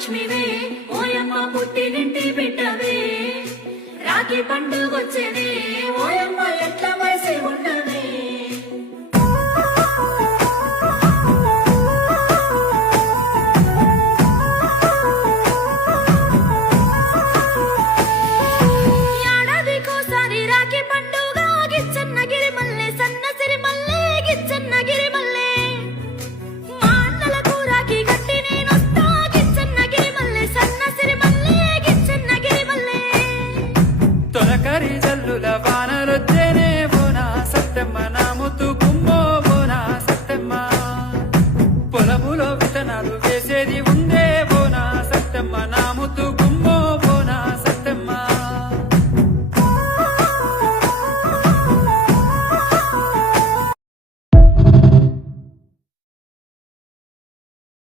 లక్ష్మివే ఓయమ్మ పుట్టినింటి బిడ్డవే రాఖీ పండుగొచ్చేనే ఓయమ్మ ఎట్ల వయసి ఉండవే ఏడాదికోసారి రాఖీ పండుగ గిచ్చన్నగిరి మల్లె సన్న సిరి మల్లె గిచ్చన్నగిరి మల్లె మా అన్నలకు రాఖీ కట్టి నేనొస్తా గిచ్చన్నగిరి మల్లె సన్న సిరి మల్లె గిచ్చన్నగిరి మల్లె తొలకరి జల్లుల వానలొచ్చేనే బోనా సత్తెమ్మ నా ముత్తు గుమ్మో బోనా సత్తెమ్మ పొలములో విత్తనాలు